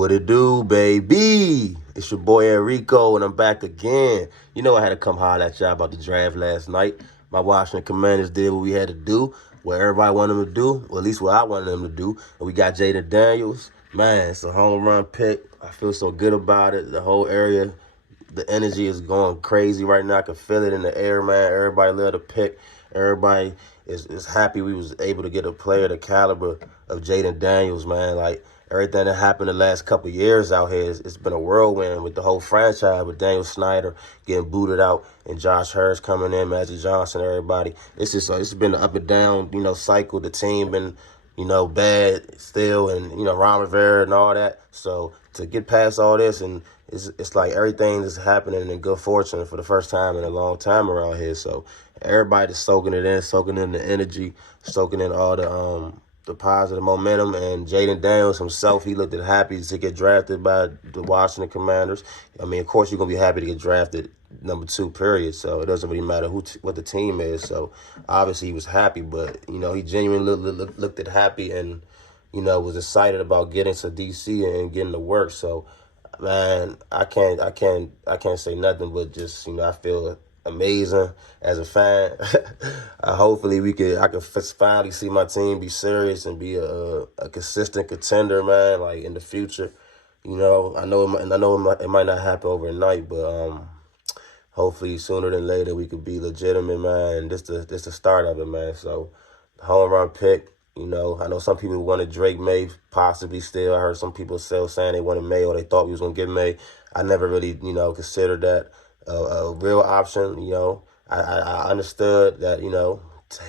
What it do, baby? It's your boy Enrico, and I'm back again. You know I had to come holler at y'all about the draft last night. My Washington Commanders did what we had to do, what everybody wanted them to do, or at least what I wanted them to do. And we got Jaden Daniels. Man, it's a home run pick. I feel so good about it. The whole area, the energy is going crazy right now. I can feel it in the air, man. Everybody love the pick. Everybody is happy we was able to get a player the caliber of Jaden Daniels, man. Like, everything that happened the last couple of years out here, it's been a whirlwind with the whole franchise, with Daniel Snyder getting booted out and Josh Harris coming in, Magic Johnson, everybody. It's been an up and down, cycle. The team been, bad still, and, Ron Rivera and all that. So to get past all this, and it's like everything is happening in good fortune for the first time in a long time around here. So everybody's soaking it in, soaking in the energy, soaking in all the positive momentum. And Jaden Daniels himself, he looked happy to get drafted by the Washington Commanders. I mean, of course, you're going to be happy to get drafted number 2, period. So it doesn't really matter what the team is. So obviously he was happy, but, he genuinely looked happy and, was excited about getting to DC and getting to work. So, man, I can't say nothing but just, I feel amazing as a fan. Hopefully I can finally see my team be serious and be a consistent contender, man, like in the future. I know it might not happen overnight, but hopefully sooner than later we could be legitimate, man. This the start of it, man. So home run pick. I know some people wanted Drake May possibly still. I heard some people still saying they wanted May or they thought we was going to get May. I never really, considered that a real option. I understood that,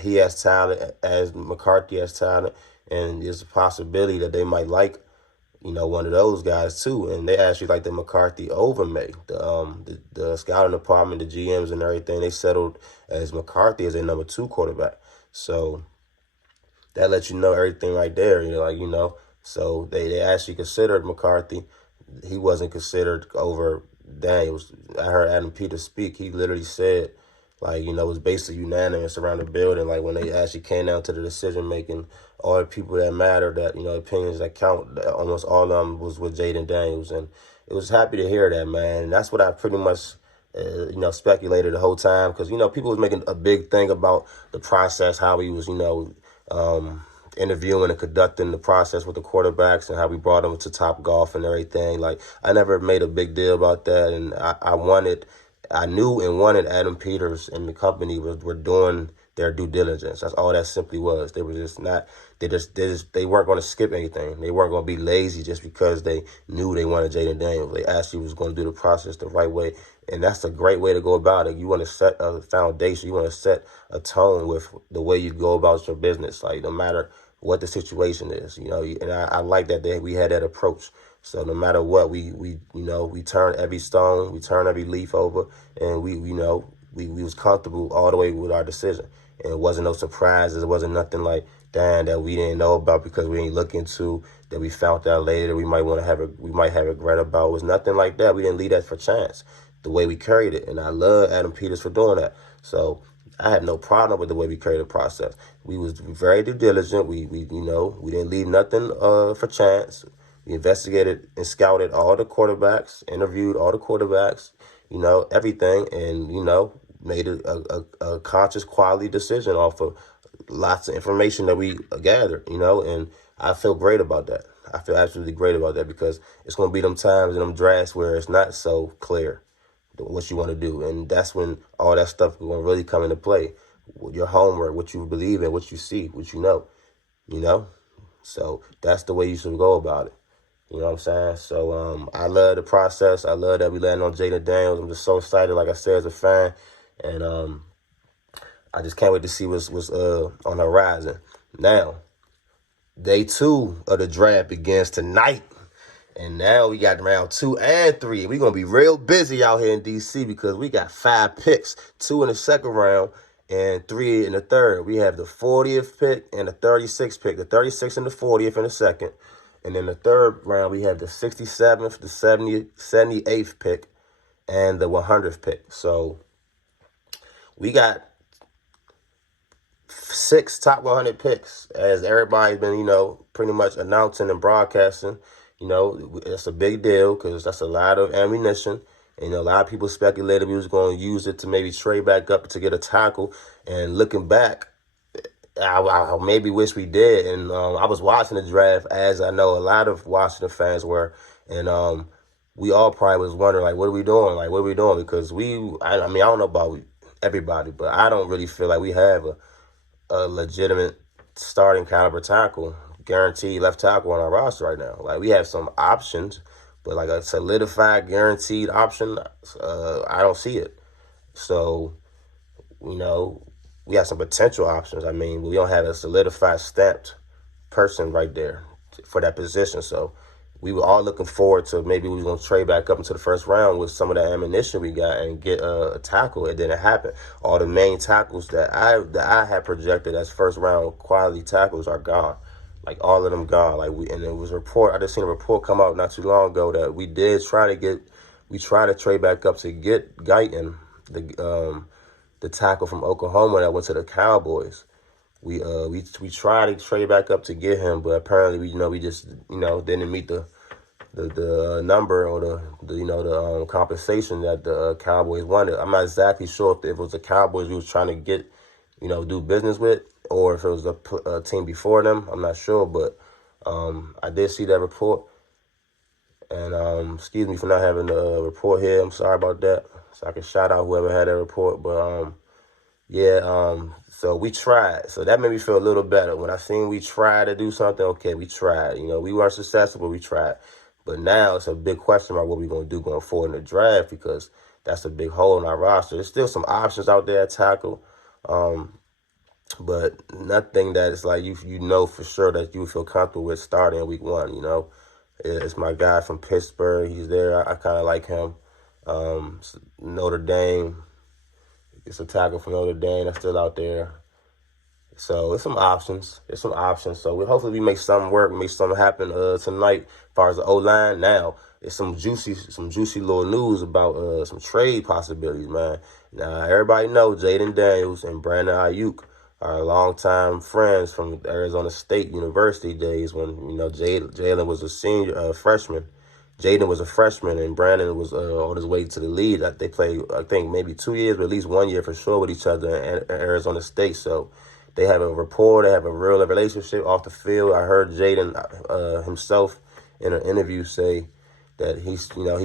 he has talent as McCarthy has talent, and there's a possibility that they might like, one of those guys too. And they actually like the McCarthy over May. The scouting department, the GMs and everything, they settled as McCarthy as a number 2 quarterback. So that lets you know everything right there. So they actually considered McCarthy. He wasn't considered over Daniels. I heard Adam Peters speak. He literally said, it was basically unanimous around the building. Like, when they actually came down to the decision making, all the people that matter, that, opinions that count, almost all of them was with Jaden Daniels. And it was happy to hear that, man. And that's what I pretty much, speculated the whole time. Because, people was making a big thing about the process, how he was, interviewing and conducting the process with the quarterbacks and how we brought them to Topgolf and everything. Like, I never made a big deal about that. And I knew and wanted Adam Peters and the company were doing their due diligence. That's all that simply was. They were just not, they weren't going to skip anything. They weren't going to be lazy just because they knew they wanted Jaden Daniels. They actually was going to do the process the right way. And that's a great way to go about it. You want to set a foundation. You want to set a tone with the way you go about your business. Like, no matter what the situation is, and I like that we had that approach. So no matter what, we turn every stone, we turn every leaf over, and we was comfortable all the way with our decision. And it wasn't no surprises. It wasn't nothing like, damn, that we didn't know about because we ain't look into, that we found out later that we might have regret about. It was nothing like that. We didn't leave that for chance. The way we carried it, and I love Adam Peters for doing that. So I had no problem with the way we carried the process. We was very due diligent. We didn't leave nothing for chance. We investigated and scouted all the quarterbacks, interviewed all the quarterbacks, everything, and, made a conscious quality decision off of lots of information that we gathered, and I feel great about that. I feel absolutely great about that because it's going to be them times in them drafts where it's not so clear what you want to do. And that's when all that stuff is going to really come into play. Your homework, what you believe in, what you see, what you know. So that's the way you should go about it. You know what I'm saying? So I love the process. I love that we landed on Jaden Daniels. I'm just so excited, like I said, as a fan. And I just can't wait to see what's on the horizon. Now, day 2 of the draft begins tonight. And now we got round 2 and 3. We're going to be real busy out here in D.C. because we got 5 picks, 2 in the second round and 3 in the third. We have the 40th pick and the 36th pick, the 36th and the 40th in the second. And in the third round, we have the 67th, the 78th pick, and the 100th pick. So we got 6 top 100 picks, as everybody's been, pretty much announcing and broadcasting. You know, it's a big deal because that's a lot of ammunition. And, a lot of people speculated we was going to use it to maybe trade back up to get a tackle. And looking back, I maybe wish we did. And I was watching the draft, as I know a lot of Washington fans were. And we all probably was wondering, like, what are we doing? Like, what are we doing? Because I mean, I don't know about everybody, but I don't really feel like we have a legitimate starting caliber tackle, guaranteed left tackle on our roster right now. Like, we have some options, but like a solidified, guaranteed option, I don't see it. So, you know, we have some potential options. I mean, we don't have a solidified, stamped person right there for that position. So we were all looking forward to maybe we were going to trade back up into the first round with some of the ammunition we got and get a tackle. It didn't happen. All the main tackles that I had projected as first round quality tackles are gone. Like, all of them gone. And it was a report. I just seen a report come out not too long ago that we tried to trade back up to get Guyton, the tackle from Oklahoma that went to the Cowboys. We tried to trade back up to get him, but apparently we just didn't meet the number or the compensation that the Cowboys wanted. I'm not exactly sure if it was the Cowboys we was trying to get do business with, or if it was a team before them. I'm not sure, but I did see that report. And excuse me for not having the report here. I'm sorry about that. So I can shout out whoever had that report, but yeah, so we tried. So that made me feel a little better. When I seen we tried to do something, okay, we tried. We weren't successful, but we tried. But now it's a big question about what we're going to do going forward in the draft, because that's a big hole in our roster. There's still some options out there at tackle, but nothing that is like you know for sure that you feel comfortable with starting in week one. It's my guy from Pittsburgh. He's there. I kind of like him. Notre Dame. It's a tackle from Notre Dame that's still out there. So it's some options. So hopefully we make something work, make something happen tonight as far as the O-line. Now, it's some juicy little news about some trade possibilities, man. Now, everybody knows Jayden Daniels and Brandon Ayuk are longtime friends from Arizona State University days when, Jalen was a freshman. Jaden was a freshman and Brandon was on his way to the league. They played, I think, maybe 2 years, but at least 1 year for sure with each other in Arizona State. So they have a rapport. They have a real relationship off the field. I heard Jaden himself in an interview say that he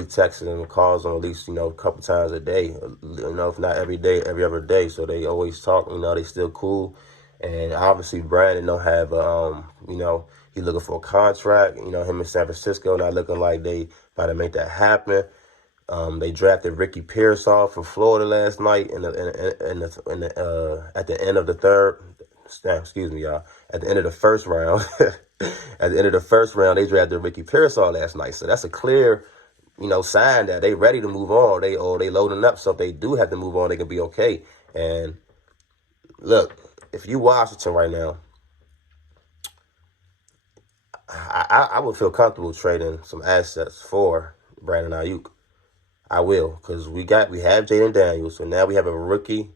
texts him and calls him at least, a couple times a day, if not every day, every other day. So they always talk, they still cool. And obviously Brandon don't have, he's looking for a contract. Him in San Francisco not looking like they about to make that happen. They drafted Ricky Pearsall from Florida last night at the end of the third. Excuse me, y'all. At the end of the first round, at the end of the first round, they drafted Ricky Pearsall last night. So that's a clear, sign that they ready to move on. They loading up. So if they do have to move on, they can be okay. And look, if you Washington right now, I would feel comfortable trading some assets for Brandon Ayuk. I will, because we have Jayden Daniels, so now we have a rookie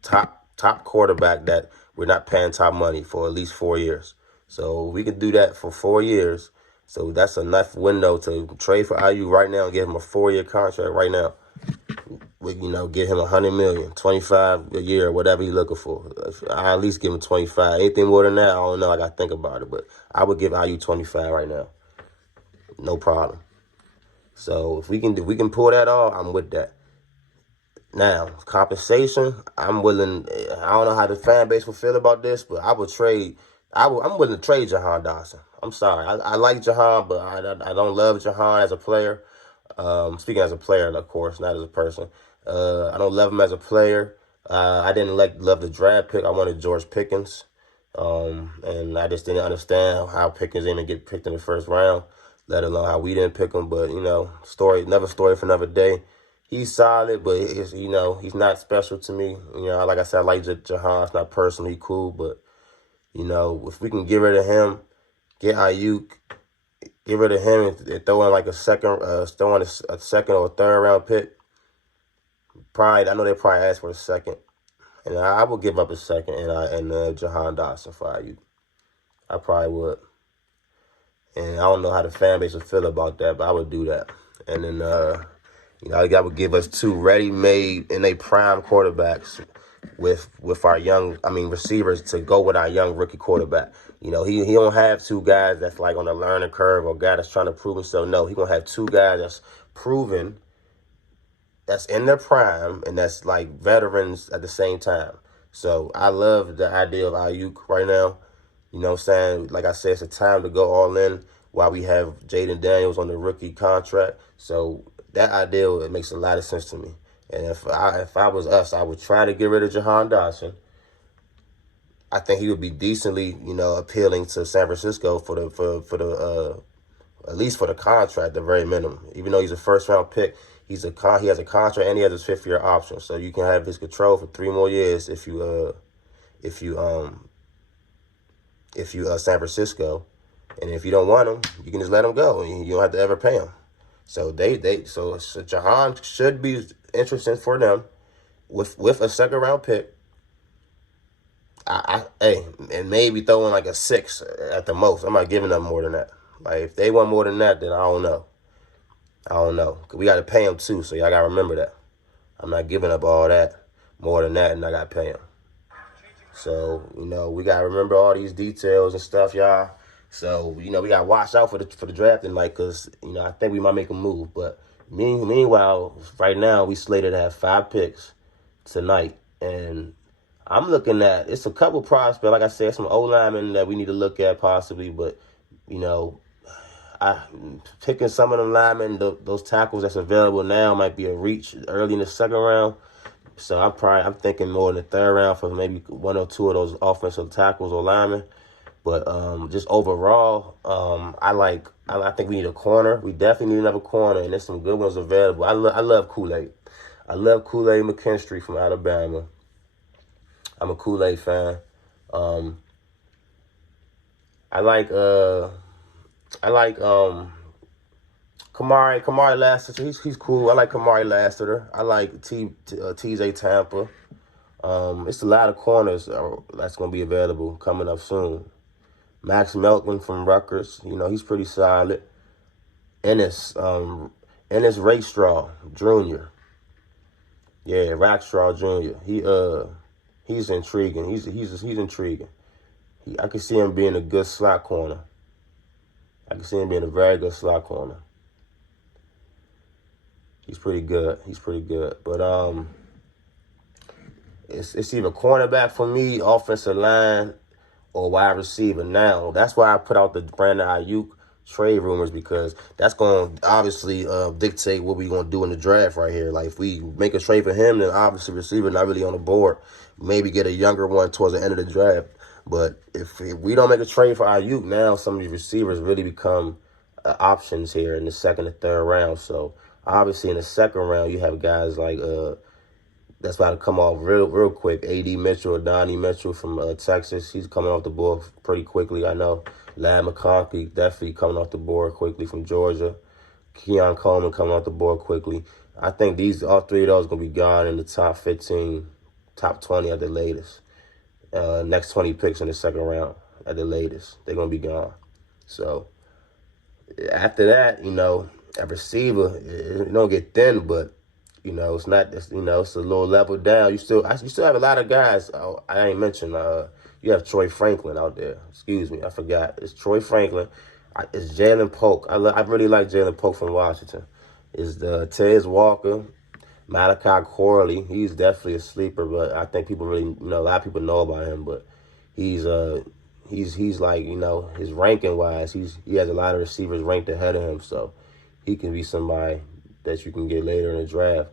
top quarterback that we're not paying top money for at least 4 years. So we could do that for 4 years. So that's enough window to trade for Ayuk right now and give him a 4-year contract right now. We, give him $100 million, 25 a year, whatever he's looking for. I at least give him 25. Anything more than that, I don't know. I got to think about it, but I would give Ayuk 25 right now, no problem. So if we can pull that off, I'm with that. Now, compensation, I'm willing. I don't know how the fan base will feel about this, but I'm willing to trade Jahan Dotson. I'm sorry. I like Jahan, but I don't love Jahan as a player. Speaking as a player, of course, not as a person. I don't love him as a player. I didn't love the draft pick. I wanted George Pickens. And I just didn't understand how Pickens didn't get picked in the first round, let alone how we didn't pick him. But, story for another day. He's solid, but he's not special to me. Like I said, I like Jahan. It's not personal. He's cool, but, if we can get rid of him, get Ayuk, get rid of him and throw in like a second or a third round pick. I know they probably asked for a second, and I would give up a second and Jahan Dotson for Ayuk. I probably would. And I don't know how the fan base would feel about that, but I would do that. And then, I would give us two ready-made and they prime quarterbacks with our receivers to go with our young rookie quarterback. He don't have two guys that's like on the learning curve or a guy that's trying to prove himself. No, he gonna have two guys that's proven, that's in their prime, and that's like veterans at the same time. So I love the idea of Ayuk right now. You know what I'm saying? Like I said, it's a time to go all in while we have Jaden Daniels on the rookie contract. So that idea, it makes a lot of sense to me. And if I was us, I would try to get rid of Jahan Dotson. I think he would be decently, appealing to San Francisco for the at least for the contract, the very minimum. Even though he's a first-round pick, he has a contract and he has his fifth-year option, so you can have his control for 3 more years if you San Francisco, and if you don't want him, you can just let him go and you don't have to ever pay him. So so Jahan should be interesting for them with a second-round pick. And maybe throwing like a 6 at the most. I'm not giving them more than that. Like, if they want more than that, then I don't know. Cause we got to pay them too, so y'all got to remember that. I'm not giving up all that, more than that, and I got to pay them. So, we got to remember all these details and stuff, y'all. So, we got to watch out for the drafting, because, I think we might make a move. But meanwhile, right now, we slated to have 5 picks tonight. And I'm looking at, it's a couple prospects, like I said, some O-linemen that we need to look at possibly. But, picking some of them linemen, those tackles that's available now might be a reach early in the second round. So I'm thinking more in the third round for maybe 1 or 2 of those offensive tackles or linemen. But just overall, I think we need a corner. We definitely need another corner, and there's some good ones available. I love Kool-Aid. I love Kool-Aid McKinstry from Alabama. I'm a Kool-Aid fan. I like Kamari Lassiter. He's cool. I like Kamari Lassiter. I like TJ Tampa. It's a lot of corners that's going to be available coming up soon. Max Melton from Rutgers. He's pretty solid. Ennis Rakestraw Jr. Yeah, Rakestraw Jr. He's intriguing. He's intriguing. I can see him being a good slot corner. I can see him being a very good slot corner. He's pretty good. But it's either cornerback for me, offensive line, or wide receiver now. That's why I put out the Brandon Ayuk trade rumors, because that's going to obviously dictate what we're going to do in the draft right here. Like, if we make a trade for him, then obviously receiver not really on the board. Maybe get a younger one towards the end of the draft. But if we don't make a trade for Ayuk, now some of these receivers really become options here in the second and third round. So obviously in the second round, you have guys like that's about to come off real quick. A.D. Mitchell, Donnie Mitchell from Texas. He's coming off the board pretty quickly, I know. Ladd McConkey definitely coming off the board quickly from Georgia. Keon Coleman coming off the board quickly. I think all 3 of those are going to be gone in the top 15, top 20 at the latest. Next 20 picks in the second round at the latest. They're going to be gone. So after that, a receiver, it don't get thin, but, it's not, it's a little level down. You still have a lot of guys. I ain't mentioned, you have Troy Franklin out there. Excuse me, I forgot. It's Troy Franklin. It's Jalen Polk. I really like Jalen Polk from Washington. It's Tez Walker, Malachi Corley. He's definitely a sleeper, but I think people really, a lot of people know about him, but he's like, his ranking wise, he has a lot of receivers ranked ahead of him, so he can be somebody that you can get later in the draft.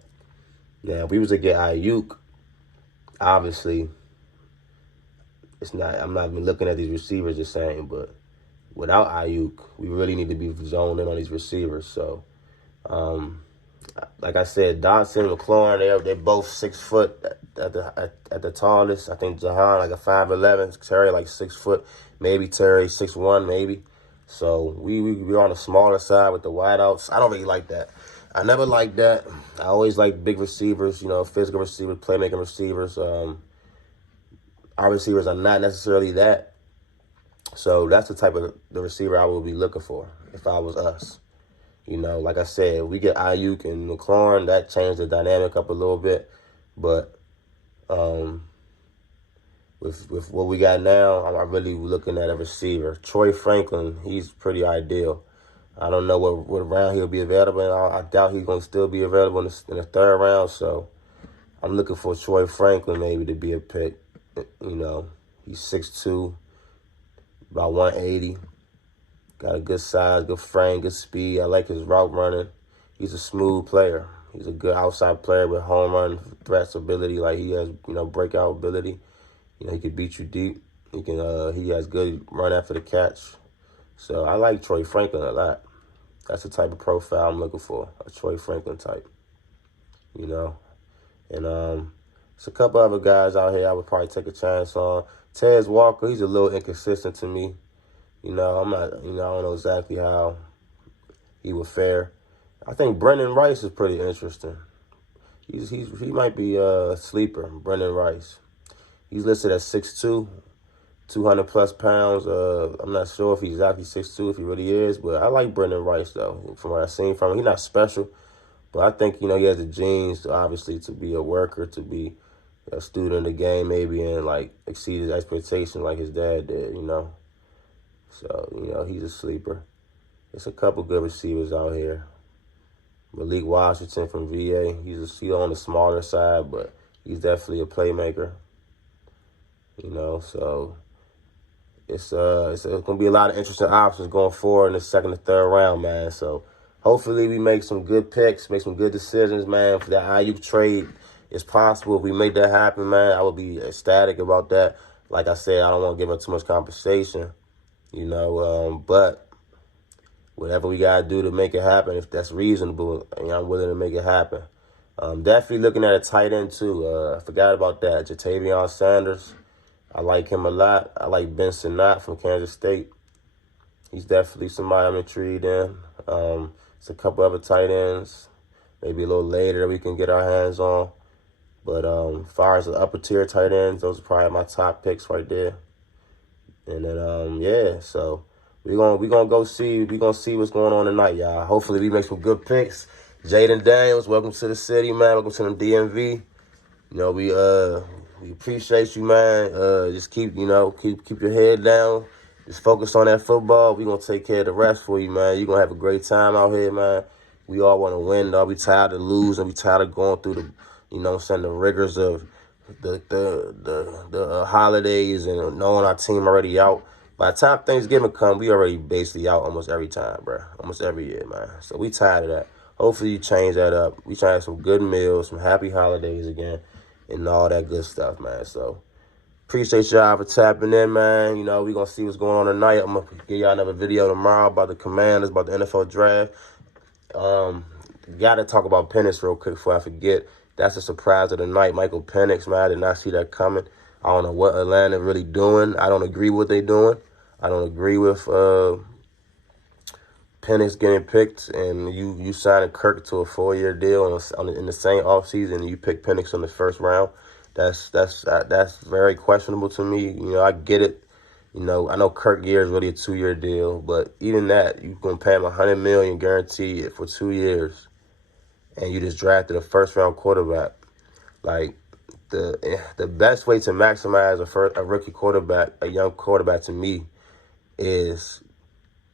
Now, if we was to get Ayuk, obviously, I'm not even looking at these receivers the same, but without Ayuk, we really need to be zoned in on these receivers. So, like I said, Dotson, McLaurin, they're both 6 foot at the tallest. I think Jahan like a 5'11", Terry like 6 foot, maybe Terry 6'1", maybe. So we're on the smaller side with the wideouts. I don't really like that. I never liked that. I always like big receivers, physical receivers, playmaking receivers. Our receivers are not necessarily that. So that's the type of the receiver I would be looking for if I was us. You know, like I said, we get Ayuk and McLaurin, that changed the dynamic up a little bit. But with what we got now, I'm really looking at a receiver. Troy Franklin, he's pretty ideal. I don't know what round he'll be available in. I doubt he's going to still be available in the third round. So I'm looking for Troy Franklin maybe to be a pick. You know, he's 6'2", about 180. Got a good size, good frame, good speed. I like his route running. He's a smooth player. He's a good outside player with home run threats ability. Like he has, breakout ability. He can beat you deep. He has good run after the catch. So I like Troy Franklin a lot. That's the type of profile I'm looking for, a Troy Franklin type. And there's a couple other guys out here I would probably take a chance on. Tez Walker, he's a little inconsistent to me. I'm not, I don't know exactly how he would fare. I think Brendan Rice is pretty interesting. He might be a sleeper, Brendan Rice. He's listed at 6'2", 200-plus pounds. I'm not sure if he's exactly 6'2", if he really is, but I like Brendan Rice, though, from what I've seen from him. He's not special, but I think, he has the genes, obviously, to be a worker, to be a student of the game, maybe, and, exceed his expectations like his dad did, So, he's a sleeper. There's a couple good receivers out here. Malik Washington from VA. He's on the smaller side, but he's definitely a playmaker. So it's going to be a lot of interesting options going forward in the second and third round, man. So hopefully we make some good picks, make some good decisions, man. For that Ayuk trade, it's possible. If we make that happen, man, I would be ecstatic about that. Like I said, I don't want to give up too much compensation, but whatever we got to do to make it happen, if that's reasonable, I'm willing to make it happen. Definitely looking at a tight end, too. I forgot about that. Jatavion Sanders. I like him a lot. I like Benson Knott from Kansas State. He's definitely somebody I'm intrigued in. There's a couple other tight ends, maybe a little later that we can get our hands on. But as far as the upper tier tight ends, those are probably my top picks right there. And then so we're gonna go see what's going on tonight, y'all. Hopefully we make some good picks. Jaden Daniels, welcome to the city, man. Welcome to the DMV. We appreciate you, man. Just keep your head down. Just focus on that football. We're going to take care of the rest for you, man. You're going to have a great time out here, man. We all want to win, though. We tired of losing. We tired of going through the rigors of the holidays and knowing our team already out. By the time Thanksgiving come, we already basically out almost every time, bro. Almost every year, man. So we tired of that. Hopefully you change that up. We try to have some good meals, some happy holidays again, and all that good stuff, man. So appreciate y'all for tapping in, man. We're going to see what's going on tonight. I'm going to give y'all another video tomorrow about the Commanders, about the NFL draft. Got to talk about Penix real quick before I forget. That's a surprise of the night. Michael Penix, man. I did not see that coming. I don't know what Atlanta really doing. I don't agree with what they doing. I don't agree with Penix getting picked, and you signing Kirk to a 4-year deal in the same offseason, and you pick Penix in the first round. That's very questionable to me. I get it. I know Kirk year is really a 2-year deal, but even that, you're gonna pay him $100 million guaranteed for 2 years, and you just drafted a first-round quarterback. The best way to maximize a rookie quarterback, a young quarterback, to me, is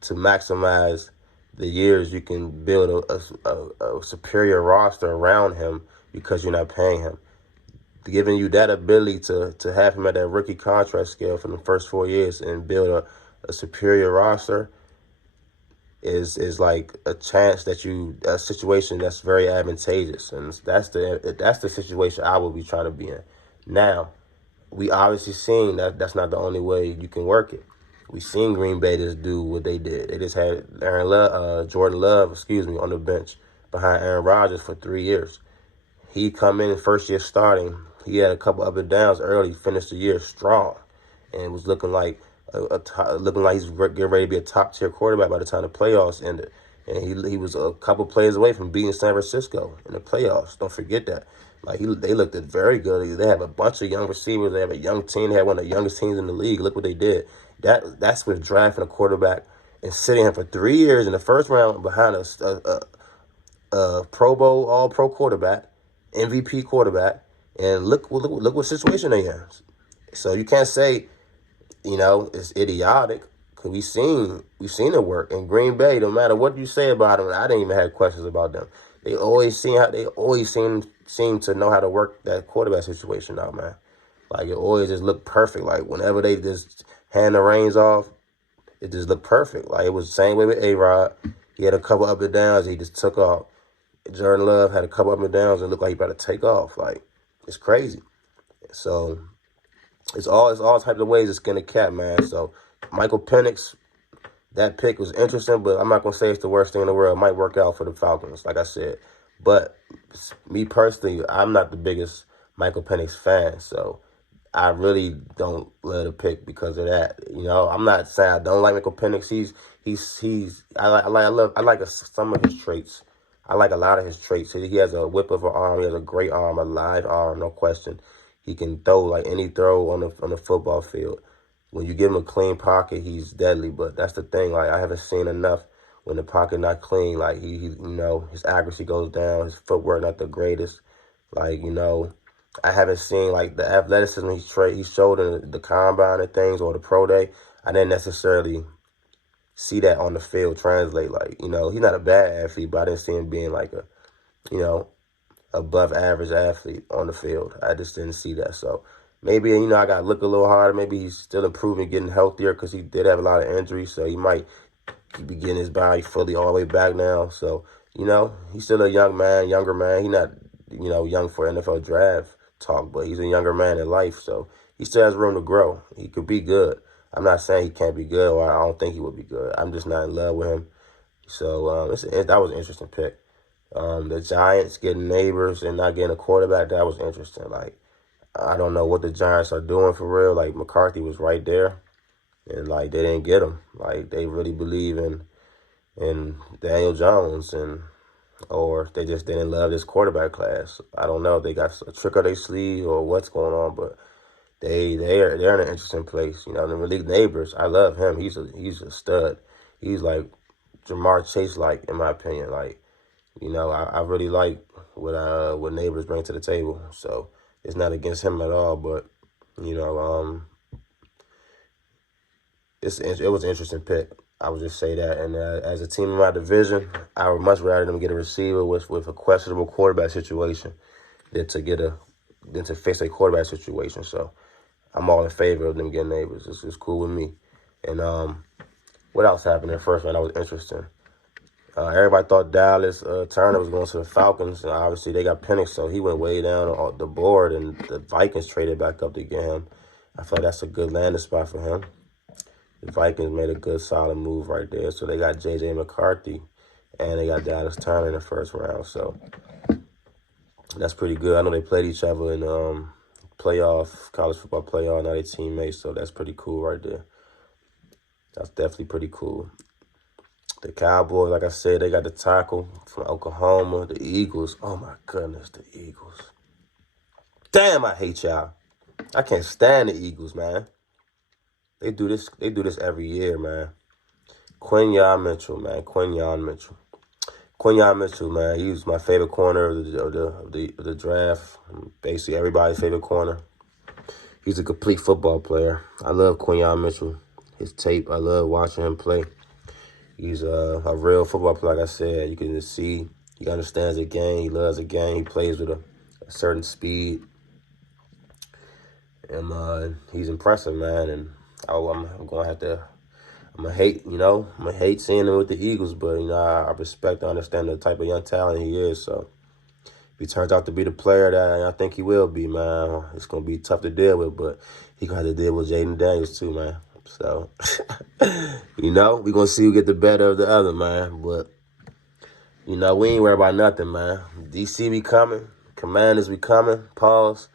to maximize the years you can build a superior roster around him because you're not paying him. Giving you that ability to have him at that rookie contract scale for the first 4 years and build a superior roster is like a situation that's very advantageous, and that's the situation I will be trying to be in. Now, we obviously seen that's not the only way you can work it. We seen Green Bay just do what they did. They just had Jordan Love, on the bench behind Aaron Rodgers for 3 years. He come in first year starting. He had a couple up and downs early, finished the year strong, and was looking like he's getting ready to be a top tier quarterback by the time the playoffs ended. And he was a couple plays away from beating San Francisco in the playoffs. Don't forget that. They looked very good. They have a bunch of young receivers. They have a young team. They had one of the youngest teams in the league. Look what they did. That's with drafting a quarterback and sitting him for 3 years in the first round behind a Pro Bowl, All Pro quarterback, MVP quarterback, and look what situation they in. So you can't say it's idiotic because we seen it work in Green Bay. No matter what you say about them, I didn't even have questions about them. They always seem to know how to work that quarterback situation out, man. Like it always just looked perfect. Like whenever they just hand the reins off, it just looked perfect. Like it was the same way with A-Rod. He had a couple up and downs. He just took off. Jordan Love had a couple up and downs and looked like he about to take off. Like it's crazy. So it's all types of ways to skin a cat, man. So Michael Penix, that pick was interesting, but I'm not gonna say it's the worst thing in the world. It might work out for the Falcons, like I said. But me personally, I'm not the biggest Michael Penix fan, so I really don't love the pick because of that. I'm not saying I don't like Michael Penix. I like some of his traits. I like a lot of his traits. He has a whip of an arm. He has a great arm, a live arm, no question. He can throw like any throw on the football field. When you give him a clean pocket, he's deadly. But that's the thing. Like I haven't seen enough when the pocket not clean. Like his accuracy goes down. His footwork not the greatest. Like I haven't seen like the athleticism he showed in the combine and things or the pro day. I didn't necessarily see that on the field translate. Like he's not a bad athlete, but I didn't see him being like a you know above average athlete on the field. I just didn't see that. So maybe, I got to look a little harder. Maybe he's still improving, getting healthier because he did have a lot of injuries. So he might be getting his body fully all the way back now. So, he's still a younger man. He's not, young for NFL draft talk, but he's a younger man in life. So he still has room to grow. He could be good. I'm not saying he can't be good or I don't think he would be good. I'm just not in love with him. So that was an interesting pick. The Giants getting Neighbors and not getting a quarterback, that was interesting. Like, I don't know what the Giants are doing for real. Like, McCarthy was right there, and, like, they didn't get him. Like, they really believe in Daniel Jones, or they just didn't love this quarterback class. I don't know if they got a trick up their sleeve or what's going on, but they're in an interesting place. The Malik Neighbors, I love him. He's a stud. He's like Jamar Chase, like, in my opinion. Like, I really like what Neighbors bring to the table. So it's not against him at all, but it was an interesting pick. I would just say that. And as a team in my division, I would much rather them get a receiver with a questionable quarterback situation than to fix a quarterback situation. So I'm all in favor of them getting Neighbors. It's cool with me. And what else happened in the first round? That was interesting. Everybody thought Dallas Turner was going to the Falcons, and obviously they got Penix, so he went way down on the board, and the Vikings traded back up to get him. I feel like that's a good landing spot for him. The Vikings made a good, solid move right there, so they got J.J. McCarthy, and they got Dallas Turner in the first round, so that's pretty good. I know they played each other in college football playoff, now they teammates, so that's pretty cool right there. That's definitely pretty cool. The Cowboys, like I said, they got the tackle from Oklahoma. The Eagles, oh my goodness, the Eagles. Damn, I hate y'all. I can't stand the Eagles, man. They do this every year, man. Quinyon Mitchell, man. Quinyon Mitchell, man. He was my favorite corner of the draft. Basically, everybody's favorite corner. He's a complete football player. I love Quinyon Mitchell. His tape, I love watching him play. He's a real football player, like I said. You can just see he understands the game. He loves the game. He plays with a certain speed. And he's impressive, man. And I'm going to hate seeing him with the Eagles. But, I respect and understand the type of young talent he is. So if he turns out to be the player that I think he will be, man, it's going to be tough to deal with. But he going to have to deal with Jaden Daniels, too, man. So, we're going to see who get the better of the other, man. But, we ain't worried about nothing, man. DC be coming. Commanders be coming. Pause.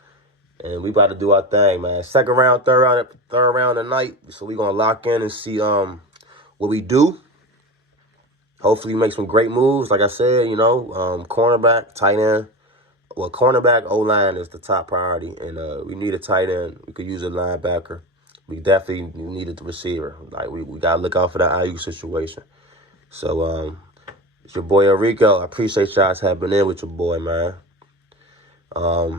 And we about to do our thing, man. Second round, third round tonight. So we going to lock in and see what we do. Hopefully make some great moves. Like I said, cornerback, tight end. Well, cornerback, O-line is the top priority. And we need a tight end. We could use a linebacker. we definitely needed the receiver. Like we gotta look out for that IU situation. So it's your boy Enrico. I appreciate y'all tapping in with your boy, man.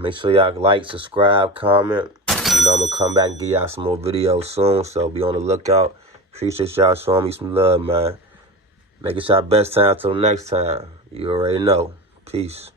Make sure y'all like, subscribe, comment. You know I'm gonna come back and give y'all some more videos soon, so be on the lookout. Appreciate y'all showing me some love, man. Make it y'all best time till next time. You already know. Peace.